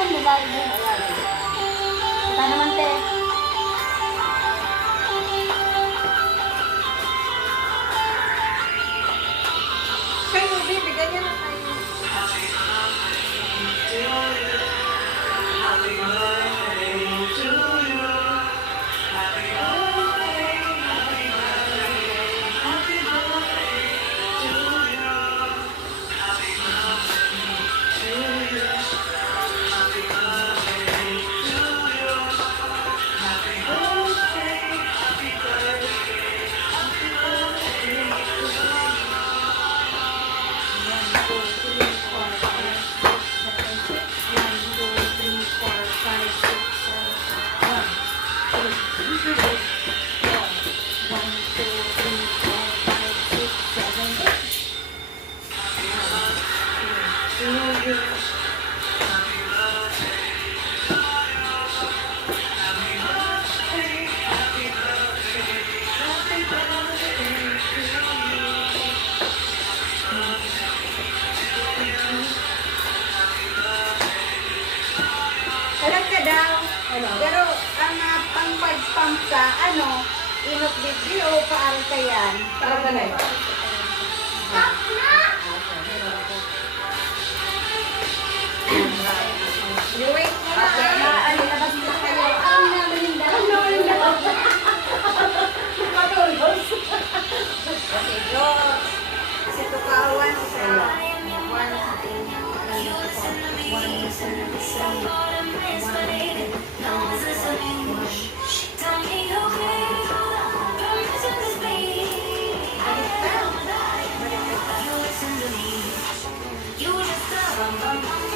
Saan lalaki mo? Saka naman, te. Kayo, baby, ganyan na kayo. Alam ka daw, pero ang pang-pump sa inot video o paano ka yan? Para ganun. You wait mo na. Okay, labas na kayo. Ang namin Okay, go. Si Tukawan sa 1, 2, 3, 4, 5, 6, 7.